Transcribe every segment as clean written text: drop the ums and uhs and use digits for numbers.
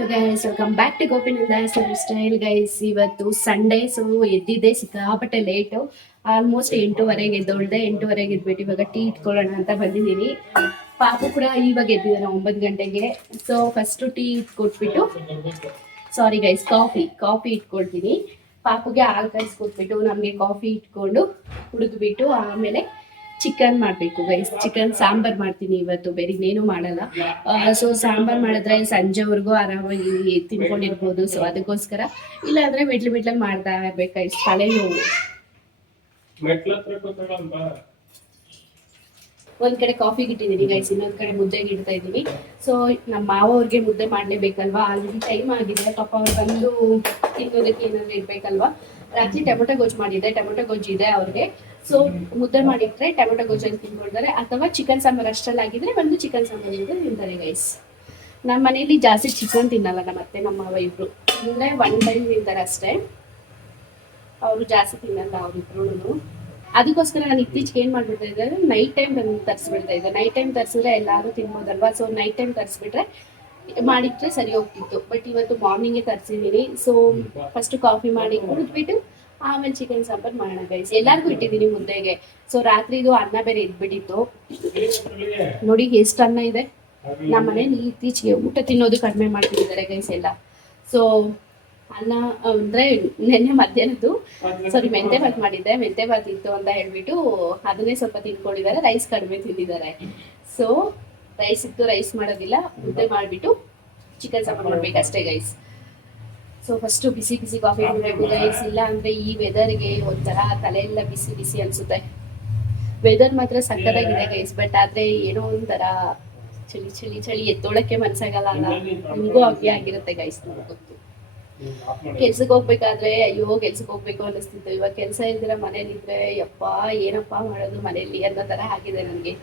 Hello guys, welcome back to Gopinanda style guys. ಇವತ್ತು Sunday, so ಎದ್ದಿದ್ದೆ ಸಿಕ್ಕಾಪಟ್ಟೆ ಲೇಟು. ಆಲ್ಮೋಸ್ಟ್ 8:30 ಎದ್ದೊಳ್ದೆ. 8:30 ಎದ್ಬಿಟ್ಟು ಇವಾಗ ಟೀ ಇಟ್ಕೊಳ್ಳೋಣ ಅಂತ ಬಂದಿದ್ದೀನಿ. ಪಾಪು ಕೂಡ ಇವಾಗ ಎದ್ದಿದ್ದಾನೆ 9 ಗಂಟೆಗೆ. ಸೊ ಫಸ್ಟ್ ಟೀ ಇಟ್ಕೊಟ್ಬಿಟ್ಟು, ಸಾರಿ ಗೈಸ್, ಕಾಫಿ ಇಟ್ಕೊಳ್ತೀನಿ. ಪಾಪುಗೆ ಹಾಲು ಕಾಯಿಸ್ಕೊಟ್ಬಿಟ್ಟು ನಮಗೆ ಕಾಫಿ ಇಟ್ಕೊಂಡು ಕುಡಿದ್ಬಿಟ್ಟು ಆಮೇಲೆ ಚಿಕನ್ ಮಾಡಬೇಕು ಗೈಸ್. ಚಿಕನ್ ಸಾಂಬಾರ್ ಮಾಡ್ತೀನಿ ಇವತ್ತು, ಬೇರೆ ಇನ್ನೇನು ಮಾಡಲ್ಲ. ಸೊ ಸಾಂಬಾರ್ ಮಾಡಿದ್ರೆ ಸಂಜೆವರೆಗೂ ಆರಾಮಾಗಿ ತಿನ್ಕೊಂಡಿರ್ಬೋದು. ಸೊ ಅದಕ್ಕೋಸ್ಕರ, ಇಲ್ಲಾಂದ್ರೆ ಮೆಟ್ಲು ಮಾಡ್ತಾ ಇರ್ಬೇಕು ಗೈಸ್, ತಲೆ ನೋವು. ಒಂದ್ ಕಡೆ ಕಾಫಿಗೆ ಇಟ್ಟಿದ್ದೀನಿ ಗೈಸ್, ಇನ್ನೊಂದ್ ಕಡೆ ಮುದ್ದೆಗೆ ಇಡ್ತಾ ಇದ್ದೀನಿ. ಸೊ ನಮ್ಮ ಮಾವ ಅವ್ರಿಗೆ ಮುದ್ದೆ ಮಾಡ್ಲೇಬೇಕಲ್ವಾ, ಆಲ್ರೆಡಿ ಟೈಮ್ ಆಗಿದೆ. ಪಾಪ ಅವ್ರು ಬಂದು ತಿನ್ನೋದಕ್ಕೆ ಏನಾದ್ರು ಇರ್ಬೇಕಲ್ವಾ. ರಾತ್ರಿ ಟೊಮೆಟೊ ಗೊಜ್ಜು ಮಾಡಿದ್ದೆ, ಟೊಮೆಟೊ ಗೊಜ್ಜು ಇದೆ ಅವ್ರಿಗೆ. ಸೊ ಮುದ್ದೆ ಮಾಡಿಟ್ರೆ ಟೊಮೆಟೊ ಗೊಜ್ಜಲ್ಲಿ ತಿನ್ಕೊಳ್ತಾರೆ, ಅಥವಾ ಚಿಕನ್ ಸಾಂಬಾರ್ ಅಷ್ಟಲ್ಲಾಗಿದ್ರೆ ಬಂದು ಚಿಕನ್ ಸಾಂಬಾರ್ ಇದ್ರೆ ತಿಂತಾರೆ ಗೈಸ್. ನಮ್ಮ ಮನೇಲಿ ಜಾಸ್ತಿ ಚಿಕನ್ ತಿನ್ನಲ್ಲ ನಮ್ಮ ಅತ್ತೆ ನಮ್ಮ ಮಾವ ಇಬ್ರು, ಅಂದ್ರೆ 1 ಟೈಮ್ ತಿಂತಾರೆ ಅಷ್ಟೇ. ಅವರು ಜಾಸ್ತಿ ತಿನ್ನಲ್ಲ ಅವ್ರಿಬ್ರು. ಅದಕ್ಕೋಸ್ಕರ ನಾನು ಇತ್ತೀಚೆಗೆ ಏನ್ ಮಾಡ್ಬಿಡ್ತಾ ಇದ್ದಾರೆ, ನೈಟ್ ಟೈಮ್ ತರಿಸ್ಬಿಡ್ತಾ ಇದ್ದೆ. ನೈಟ್ ಟೈಮ್ ತರಿಸಿದ್ರೆ ಎಲ್ಲಾರು ತಿನ್ಬೋದಲ್ವಾ. ಸೊ ನೈಟ್ ಟೈಮ್ ತರಿಸ್ಬಿಟ್ರೆ ಮಾಡಿಟ್ರೆ ಸರಿ ಹೋಗ್ತಿತ್ತು. ಬಟ್ ಇವತ್ತು ಮಾರ್ನಿಂಗೇ ತರಿಸಿದ್ದೀನಿ. ಸೊ ಫಸ್ಟ್ ಕಾಫಿ ಮಾಡಿ ಕುಡಿದ್ಬಿಟ್ಟು ಆಮೇಲೆ ಚಿಕನ್ ಸಾಂಬಾರ್ ಮಾಡೋಣ ಗೈಸ್. ಎಲ್ಲಾರ್ಗು ಇಟ್ಟಿದ್ದೀನಿ ಮುದ್ದೆಗೆ. ಸೊ ರಾತ್ರಿದು ಅನ್ನ ಬೇರೆ ಇದ್ಬಿಟ್ಟಿತ್ತು. ನೋಡಿ ಎಷ್ಟು ಅನ್ನ ಇದೆ. ನಮ್ಮ ಮನೇಲಿ ಇತ್ತೀಚೆಗೆ ಊಟ ತಿನ್ನೋದು ಕಡಿಮೆ ಮಾಡ್ತಿದ್ದಾರೆ ಗೈಸ್ ಎಲ್ಲ. ಸೊ ಅನ್ನ ಅಂದ್ರೆ ನೆನ್ನೆ ಮಧ್ಯಾಹ್ನದ್ದು ಮೆಂತೆ ಬಾತ್ ಮಾಡಿದ್ದೆ. ಮೆಂತೆ ಬಾತ್ ಇತ್ತು ಅಂತ ಹೇಳ್ಬಿಟ್ಟು ಅದನ್ನೇ ಸ್ವಲ್ಪ ತಿನ್ಕೊಂಡಿದ್ದಾರೆ, ರೈಸ್ ಕಡಿಮೆ ತಿಂದಿದ್ದಾರೆ. ಸೊ ರೈಸ್ ಇತ್ತು, ರೈಸ್ ಮಾಡೋದಿಲ್ಲ, ಮುದ್ದೆ ಮಾಡಿಬಿಟ್ಟು ಚಿಕನ್ ಸಾಂಬಾರ್ ಮಾಡ್ಬೇಕಷ್ಟೇ ಗೈಸ್. ಸೊ ಫಸ್ಟ್ ಬಿಸಿ ಕಾಫಿ ಕುಡಿಬೇಕು ಗೈಸ್, ಇಲ್ಲ ಅಂದ್ರೆ ಈ ವೆದರ್ಗೆ ಒಂಥರ ತಲೆ ಎಲ್ಲ ಬಿಸಿ ಅನ್ಸುತ್ತೆ. ವೆದರ್ ಮಾತ್ರ ಸಕ್ಕತ್ತಾಗಿದೆ ಗೈಸ್, ಬಟ್ ಆದ್ರೆ ಏನೋ ಒಂಥರ ಚಳಿ ಎತ್ತೋಳಕ್ಕೆ ಮನ್ಸಾಗಲ್ಲ ಅಲ್ಲ. ನಿಮಗೂ ಹಂಗೆ ಆಗಿರುತ್ತೆ ಗೈಸ್, ನಮ್ಗೆ ಗೊತ್ತು. ಕೆಲ್ಸಕ್ಕೆ ಹೋಗ್ಬೇಕಾದ್ರೆ ಅಯ್ಯೋ ಕೆಲ್ಸಕ್ಕೆ ಹೋಗ್ಬೇಕು ಅನ್ನಿಸ್ತಿತ್ತು. ಇವಾಗ ಕೆಲ್ಸ ಇಲ್ದಿರ ಮನೇಲಿ ಇದ್ರೆ ಯಪ್ಪ ಏನಪ್ಪಾ ಮಾಡೋದು ಮನೇಲಿ ಅನ್ನೋ ತರ ಆಗಿದೆ ನನ್ಗೆ.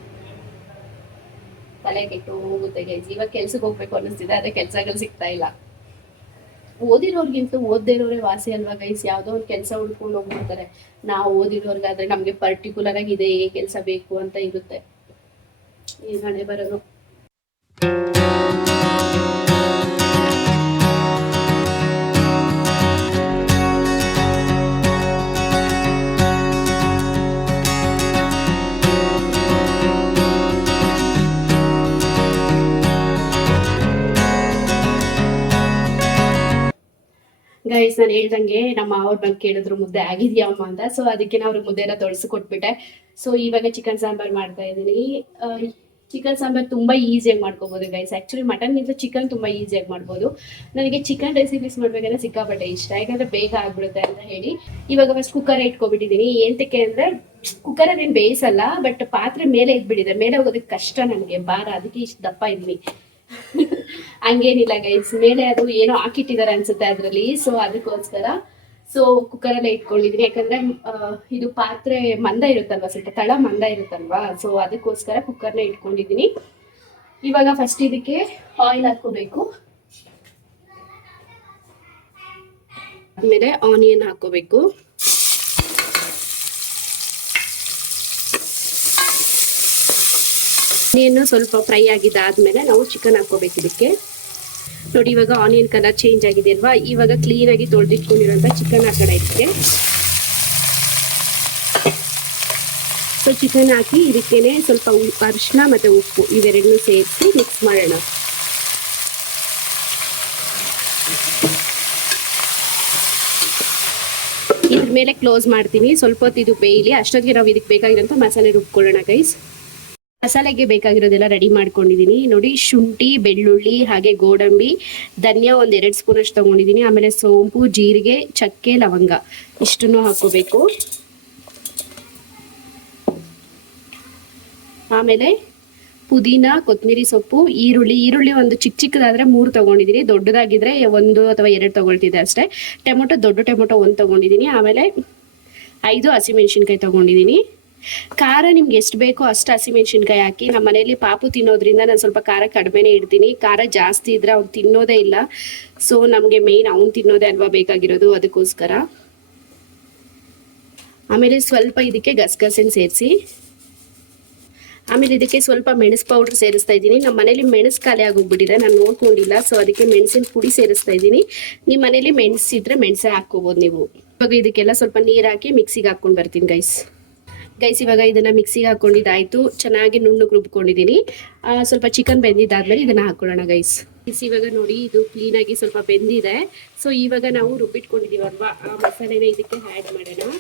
ತಲೆ ಕೆಟ್ಟು ಹೋಗುತ್ತೆ ಗೈಸ್. ಇವಾಗ ಕೆಲ್ಸಕ್ಕೆ ಹೋಗ್ಬೇಕು ಅನ್ನಿಸ್ತಿದೆ, ಆದ್ರೆ ಕೆಲ್ಸಗಳು ಸಿಗ್ತಾ ಇಲ್ಲ. ಓದಿರೋರ್ಗಿಂತ ಓದದೇ ಇರೋರೇ ವಾಸಿ ಅಲ್ವಾ ಗೈಸ್. ಯಾವ್ದೋ ಒಂದು ಕೆಲಸ ಹುಡ್ಕೊಂಡು ಹೋಗ್ಬಿಡ್ತಾರೆ. ನಾವು ಓದಿರೋರ್ಗಾದ್ರೆ ನಮ್ಗೆ ಪರ್ಟಿಕ್ಯುಲರ್ ಆಗಿ ಇದೆ ಕೆಲಸ ಬೇಕು ಅಂತ ಇರುತ್ತೆ. ಏನ್ ಹಣೆ ಬರೋದು. ಗೈಸ್, ನಾನು ಹೇಳ್ದಂಗೆ ನಮ್ಮ ಅವ್ರ ಬಂದು ಕೇಳಿದ್ರು ಮುದ್ದೆ ಆಗಿದ್ಯಾ ಅಮ್ಮ ಅಂತ. ಸೊ ಅದಕ್ಕೆ ಅವ್ರಿಗೆ ಮುದ್ದೆ ಎಲ್ಲ ತೊಳಸಿಕೊಟ್ಬಿಟ್ಟೆ. ಸೊ ಇವಾಗ ಚಿಕನ್ ಸಾಂಬಾರ್ ಮಾಡ್ತಾ ಇದ್ದೀನಿ. ಚಿಕನ್ ಸಾಂಬಾರ್ ತುಂಬಾ ಈಸಿಯಾಗಿ ಮಾಡ್ಕೋಬಹುದು ಗೈಸ್. ಆಕ್ಚುಲಿ ಮಟನ್ ಗಿಂತ ಚಿಕನ್ ತುಂಬಾ ಈಸಿಯಾಗಿ ಮಾಡ್ಬೋದು. ನನಗೆ ಚಿಕನ್ ರೆಸಿಪೀಸ್ ಮಾಡ್ಬೇಕಂದ್ರೆ ಸಿಕ್ಕಾಪಟ್ಟೆ ಇಷ್ಟ, ಯಾಕಂದ್ರೆ ಬೇಗ ಆಗ್ಬಿಡುತ್ತೆ ಅಂತ ಹೇಳಿ ಇವಾಗ ಫಸ್ಟ್ ಕುಕ್ಕರ್ ಇಟ್ಕೊಬಿಟ್ಟಿದ್ದೀನಿ. ಎಂತಕ್ಕೆ ಅಂದ್ರೆ ಕುಕ್ಕರ್ ಅದೇನು ಬೇಯಿಸಲ್ಲ, ಬಟ್ ಪಾತ್ರೆ ಮೇಲೆ ಇದ್ಬಿಟ್ಟಿದೆ, ಮೇಲೆ ಹೋಗೋದಕ್ಕೆ ಕಷ್ಟ ನನಗೆ, ಭಾರ, ಅದಕ್ಕೆ ಇಷ್ಟು ದಪ್ಪ ಇದ್ದೀನಿ. ಹಂಗೇನಿಲ್ಲ ಗೈಸ್, ಮೇಲೆ ಅದು ಏನೋ ಹಾಕಿಟ್ಟಿದ್ದಾರೆ ಅನ್ಸುತ್ತೆ ಅದ್ರಲ್ಲಿ. ಸೊ ಅದಕ್ಕೋಸ್ಕರ ಸೊ ಕುಕ್ಕರಲ್ಲೇ ಇಟ್ಕೊಂಡಿದೀನಿ. ಯಾಕಂದ್ರೆ ಇದು ಪಾತ್ರೆ ಮಂದ ಇರುತ್ತಲ್ವಾ, ಸ್ವಲ್ಪ ತಳ ಮಂದ ಇರುತ್ತಲ್ವಾ. ಸೊ ಅದಕ್ಕೋಸ್ಕರ ಕುಕ್ಕರ್ನ ಇಟ್ಕೊಂಡಿದೀನಿ. ಇವಾಗ ಫಸ್ಟ್ ಇದಕ್ಕೆ ಆಯಿಲ್ ಹಾಕೋಬೇಕು. ಆಮೇಲೆ ಆನಿಯನ್ ಹಾಕೋಬೇಕು. ಆನಿಯನ್ ಸ್ವಲ್ಪ ಫ್ರೈ ಆಗಿದ್ದಾದ್ಮೇಲೆ ನಾವು ಚಿಕನ್ ಹಾಕೋಬೇಕು ಇದಕ್ಕೆ. ನೋಡಿ ಇವಾಗ ಆನಿಯನ್ ಕಲರ್ ಚೇಂಜ್ ಆಗಿದೆ ಅಲ್ವಾ. ಇವಾಗ ಕ್ಲೀನ್ ಆಗಿ ತೊಳೆದಿಟ್ಕೊಂಡಿರುವಂತ ಚಿಕನ್ ಹಾಕೋಣ ಇದಕ್ಕೆ. ಸೊ ಚಿಕನ್ ಹಾಕಿ ಇದಕ್ಕೇನೆ ಸ್ವಲ್ಪ ಅರಿಶಿನ ಮತ್ತೆ ಉಪ್ಪು ಇವೆರಡನ್ನೂ ಸೇರಿಸಿ ಮಿಕ್ಸ್ ಮಾಡೋಣ. ಇದ್ರ ಮೇಲೆ ಕ್ಲೋಸ್ ಮಾಡ್ತೀನಿ, ಸ್ವಲ್ಪ ಹೊತ್ತು ಇದು ಬೇಯಲಿ. ಅಷ್ಟೊತ್ತಿಗೆ ನಾವು ಇದಕ್ಕೆ ಬೇಕಾಗಿರೋಂಥ ಮಸಾಲೆ ರುಬ್ಕೊಳ್ಳೋಣ ಗೈಸ್. ಮಸಾಲೆಗೆ ಬೇಕಾಗಿರೋದೆಲ್ಲ ರೆಡಿ ಮಾಡ್ಕೊಂಡಿದ್ದೀನಿ. ನೋಡಿ, ಶುಂಠಿ, ಬೆಳ್ಳುಳ್ಳಿ, ಹಾಗೆ ಗೋಡಂಬಿ, ಧನಿಯಾ 1-2 ಸ್ಪೂನ್ ಅಷ್ಟು ತಗೊಂಡಿದ್ದೀನಿ. ಆಮೇಲೆ ಸೋಂಪು, ಜೀರಿಗೆ, ಚಕ್ಕೆ, ಲವಂಗ ಇಷ್ಟನ್ನು ಹಾಕೋಬೇಕು. ಆಮೇಲೆ ಪುದೀನ, ಕೊತ್ತಂಬರಿ ಸೊಪ್ಪು, ಈರುಳ್ಳಿ ಒಂದು ಚಿಕ್ಕದಾದ್ರೆ 3 ತಗೊಂಡಿದ್ದೀನಿ, ದೊಡ್ಡದಾಗಿದ್ರೆ 1 ಅಥವಾ 2 ತಗೊಳ್ತಿದ್ದೆ ಅಷ್ಟೇ. ಟೊಮೊಟೊ, ದೊಡ್ಡ ಟೊಮೊಟೊ 1 ತಗೊಂಡಿದ್ದೀನಿ. ಆಮೇಲೆ 5 ಹಸಿಮೆಣಸಿನ್ಕಾಯಿ ತಗೊಂಡಿದ್ದೀನಿ. ಖಾರ ನಿಮ್ಗೆ ಎಷ್ಟು ಬೇಕೋ ಅಷ್ಟು ಹಸಿಮೆಣಸಿನ್ಕಾಯಿ ಹಾಕಿ. ನಮ್ಮ ಮನೇಲಿ ಪಾಪು ತಿನ್ನೋದ್ರಿಂದ ನಾನು ಸ್ವಲ್ಪ ಖಾರ ಕಡಿಮೆನೇ ಇಡ್ತೀನಿ. ಖಾರ ಜಾಸ್ತಿ ಇದ್ರೆ ಅವ್ನು ತಿನ್ನೋದೇ ಇಲ್ಲ. ಸೊ ನಮಗೆ ಮೇಯ್ನ್ ಅವ್ನು ತಿನ್ನೋದೇ ಅಲ್ವಾ ಬೇಕಾಗಿರೋದು, ಅದಕ್ಕೋಸ್ಕರ. ಆಮೇಲೆ ಸ್ವಲ್ಪ ಇದಕ್ಕೆ ಗಸಗಸೆನ ಸೇರಿಸಿ, ಆಮೇಲೆ ಇದಕ್ಕೆ ಸ್ವಲ್ಪ ಮೆಣಸು ಪೌಡ್ರ್ ಸೇರಿಸ್ತಾ ಇದ್ದೀನಿ. ನಮ್ಮ ಮನೇಲಿ ಮೆಣಸು ಖಾಲಿ ಆಗೋಗ್ಬಿಟ್ಟಿದೆ, ನಾನು ನೋಡ್ಕೊಂಡಿಲ್ಲ. ಸೊ ಅದಕ್ಕೆ ಮೆಣಸಿನ ಪುಡಿ ಸೇರಿಸ್ತಾ ಇದ್ದೀನಿ. ನಿಮ್ಮ ಮನೇಲಿ ಮೆಣಸಿದ್ರೆ ಮೆಣಸೇ ಹಾಕ್ಕೋಬೋದು ನೀವು. ಇವಾಗ ಇದಕ್ಕೆಲ್ಲ ಸ್ವಲ್ಪ ನೀರು ಹಾಕಿ ಮಿಕ್ಸಿಗೆ ಹಾಕ್ಕೊಂಡು ಬರ್ತೀನಿ ಗೈಸ್. ಇವಾಗ ಇದನ್ನು ಮಿಕ್ಸಿಗೆ ಹಾಕ್ಕೊಂಡಿದ್ದಾಯಿತು. ಚೆನ್ನಾಗಿ ನುಣ್ಣಗೆ ರುಬ್ಕೊಂಡಿದ್ದೀನಿ. ಸ್ವಲ್ಪ ಚಿಕನ್ ಬೆಂದಿದ್ದಾದ್ಮೇಲೆ ಇದನ್ನು ಹಾಕ್ಕೊಳ್ಳೋಣ ಗೈಸ್. ಇವಾಗ ನೋಡಿ ಇದು ಕ್ಲೀನಾಗಿ ಸ್ವಲ್ಪ ಬೆಂದಿದೆ. ಸೊ ಇವಾಗ ನಾವು ರುಬ್ಬಿಟ್ಕೊಂಡಿದ್ದೀವಲ್ವಾ, ಆ ಮಸಾಲೆನ ಇದಕ್ಕೆ ಆ್ಯಡ್ ಮಾಡೋಣ.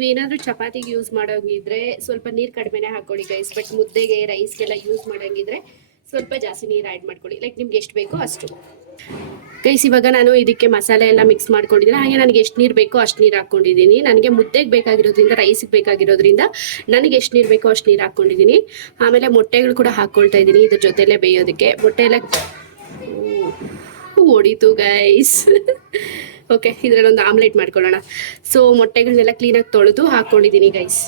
ನೀವೇನಾದರೂ ಚಪಾತಿಗೆ ಯೂಸ್ ಮಾಡೋಂಗಿದ್ರೆ ಸ್ವಲ್ಪ ನೀರು ಕಡಿಮೆನೇ ಹಾಕ್ಕೊಳ್ಳಿ ಗೈಸ್. ಬಟ್ ಮುದ್ದೆಗೆ ರೈಸ್ಗೆಲ್ಲ ಯೂಸ್ ಮಾಡೋಂಗಿದ್ರೆ ಸ್ವಲ್ಪ ಜಾಸ್ತಿ ನೀರು ಆ್ಯಡ್ ಮಾಡ್ಕೊಳ್ಳಿ, ಲೈಕ್ ನಿಮ್ಗೆ ಎಷ್ಟು ಬೇಕೋ ಅಷ್ಟು ಗೈಸ್. ಇವಾಗ ನಾನು ಇದಕ್ಕೆ ಮಸಾಲೆ ಎಲ್ಲ ಮಿಕ್ಸ್ ಮಾಡ್ಕೊಂಡಿದ್ದೀನಿ. ಹಾಗೆ ನನಗೆ ಎಷ್ಟು ನೀರು ಬೇಕೋ ಅಷ್ಟು ನೀರು ಹಾಕ್ಕೊಂಡಿದ್ದೀನಿ. ನನಗೆ ಮುದ್ದೆಗೆ ಬೇಕಾಗಿರೋದ್ರಿಂದ, ರೈಸಿಗೆ ಬೇಕಾಗಿರೋದ್ರಿಂದ ನನಗೆ ಎಷ್ಟು ನೀರು ಬೇಕೋ ಅಷ್ಟು ನೀರು ಹಾಕ್ಕೊಂಡಿದ್ದೀನಿ. ಆಮೇಲೆ ಮೊಟ್ಟೆಗಳು ಕೂಡ ಹಾಕ್ಕೊಳ್ತಾ ಇದ್ದೀನಿ ಇದ್ರ ಜೊತೆಲೇ ಬೇಯೋದಕ್ಕೆ. ಮೊಟ್ಟೆ ಎಲ್ಲ ಹೊಡಿತು ಗೈಸ್. ಓಕೆ, ಇದರಲ್ಲಿ ಒಂದು ಆಮ್ಲೆಟ್ ಮಾಡ್ಕೊಳ್ಳೋಣ. ಸೊ ಮೊಟ್ಟೆಗಳನ್ನೆಲ್ಲ ಕ್ಲೀನಾಗಿ ತೊಳೆದು ಹಾಕ್ಕೊಂಡಿದ್ದೀನಿ ಗೈಸ್.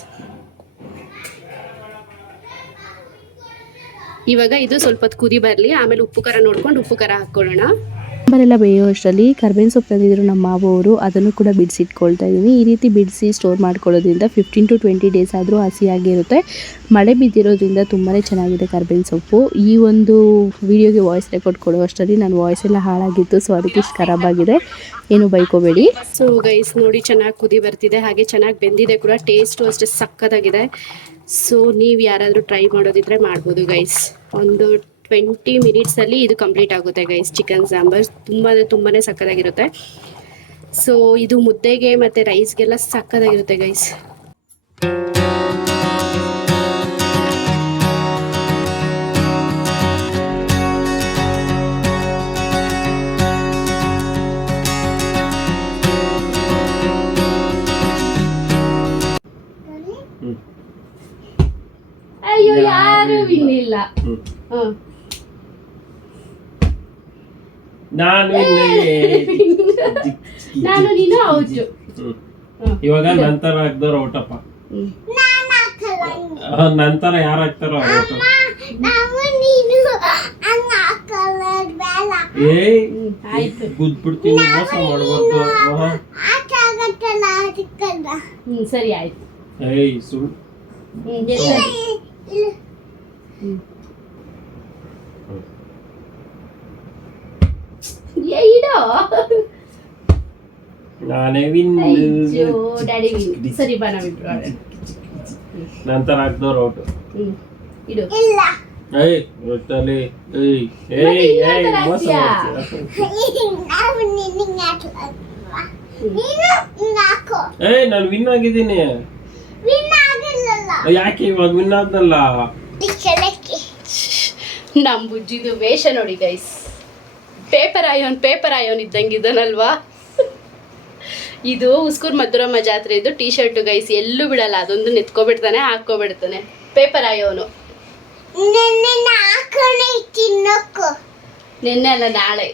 ಇವಾಗ ಇದು ಸ್ವಲ್ಪ ಹೊತ್ತು ಕುದಿ ಬರಲಿ, ಆಮೇಲೆ ಉಪ್ಪು ಖಾರ ನೋಡ್ಕೊಂಡು ಉಪ್ಪು ಖಾರ ಹಾಕ್ಕೊಳ್ಳೋಣ. ಸಾಂಬಾರೆಲ್ಲ ಬೇಯೋ ಅಷ್ಟರಲ್ಲಿ ಕರ್ಬೇವಿನ ಸೊಪ್ಪು ತಂದಿದ್ರು ನಮ್ಮ ಮಾವವರು, ಅದನ್ನು ಕೂಡ ಬಿಡಿಸಿಟ್ಕೊಳ್ತಾ ಇದ್ದೀನಿ. ಈ ರೀತಿ ಬಿಡಿಸಿ ಸ್ಟೋರ್ ಮಾಡ್ಕೊಳ್ಳೋದ್ರಿಂದ 15 to 20 ಡೇಸ್ ಆದರೂ ಹಸಿಯಾಗಿರುತ್ತೆ. ಮಳೆ ಬಿದ್ದಿರೋದ್ರಿಂದ ತುಂಬಾ ಚೆನ್ನಾಗಿದೆ ಕರ್ಬೇವಿನ ಸೊಪ್ಪು. ಈ ಒಂದು ವಿಡಿಯೋಗೆ ವಾಯ್ಸ್ ರೆಕಾರ್ಡ್ ಕೊಡೋ ಅಷ್ಟರಲ್ಲಿ ನನ್ನ ವಾಯ್ಸ್ ಎಲ್ಲ ಹಾಳಾಗಿತ್ತು, ಸೊ ಅದಕ್ಕೆ ಇಷ್ಟು ಖರಾಬ್ ಆಗಿದೆ, ಏನು ಬೈಕೋಬೇಡಿ. ಸೊ ಗೈಸ್ ನೋಡಿ ಚೆನ್ನಾಗಿ ಕುದಿ ಬರ್ತಿದೆ, ಹಾಗೆ ಚೆನ್ನಾಗಿ ಬೆಂದಿದೆ ಕೂಡ. ಟೇಸ್ಟು ಅಷ್ಟೇ ಸಕ್ಕತ್ತಾಗಿದೆ. ಸೊ ನೀವು ಯಾರಾದರೂ ಟ್ರೈ ಮಾಡೋದಿದ್ರೆ ಮಾಡ್ಬೋದು ಗೈಸ್. ಒಂದು 20 ಮಿನಿಟ್ಸಲ್ಲಿ ಇದು ಕಂಪ್ಲೀಟ್ ಆಗುತ್ತೆ ಗೈಸ್. ಚಿಕನ್ ಸಾಂಬಾರ್ ತುಂಬಾ ಸಕ್ಕತ್ತಾಗಿರುತ್ತೆ. ಸೊ ಇದು ಮುದ್ದೆಗೆ ಮತ್ತು ರೈಸ್ಗೆಲ್ಲ ಸಕ್ಕತ್ತಾಗಿರುತ್ತೆ ಗೈಸ್. ಅಯ್ಯೋ ಯಾರು ಇನ್ನಿಲ್ಲ. ನಾನು ನೀನು ಔಟು. ಇವಾಗ ನಂತರ ಹಾಕ್ದವ್ರು ಔಟಪ್ಪ. ನಂತರ ಯಾರು ಹಾಕ್ತಾರೋ ಔಟು. ಗುದ್ಬಿಡ್ತೀನಿ, ಮೋಸ ಮಾಡ್ಬಾರ್ದು. ಸರಿ ಆಯ್ತು. ಏಯ್ ಸುಳ್ಳು. ನಾನೇ ವಿನ್. ಸರಿ ಬಾ, ನಾವಿಬ್ರು ನಂತರ ಹಾಕ್ದವ್ರು ಔಟು. ಇಡು. ಏಯ್ ಗೊತ್ತಲ್ಲಿ. ಏಯ್ ಏಯ್ ಏಯ್ ಮೋಸ ಏಯ್ ನಾನು ವಿನ್ ಆಗಿದ್ದೀನಿ. ಯಾಕೆ ಇವಾಗ ವಿನ್ ಆದ್ನಲ್ಲ? ನಮ್ ಬುಜ್ಜಿದು ವೇಷ ನೋಡಿ ಗೈಸ್. ಪೇಪರ್ ಆಯೋನ್ ಇದ್ದಂಗಿದ್ದಾನಲ್ವಾ. ಇದು ಉಸ್ಕೂರ್ ಮಧುರಮ್ಮ ಜಾತ್ರೆ ಇದು ಟೀ ಶರ್ಟ್ ಗೈಸ್. ಎಲ್ಲೂ ಬಿಡಲ್ಲ, ಅದೊಂದು ನೆತ್ಕೊಬಿಡ್ತಾನೆ, ಹಾಕೋಬಿಡ್ತಾನೆ. ಪೇಪರ್ ಆಯೋನು. ನಿನ್ನೆ ಅಲ್ಲ, ನಾಳೆ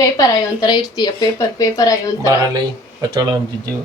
ಪೇಪರ್ ಆಯೋ ಒಂಥರ ಇರ್ತೀಯ. ಪೇಪರ್ ಆಯೋ ಒಂಥರ. ಬರಲಿ ಪಚ್ಚೋಳ ಅಂಜಿಜ್ಜು.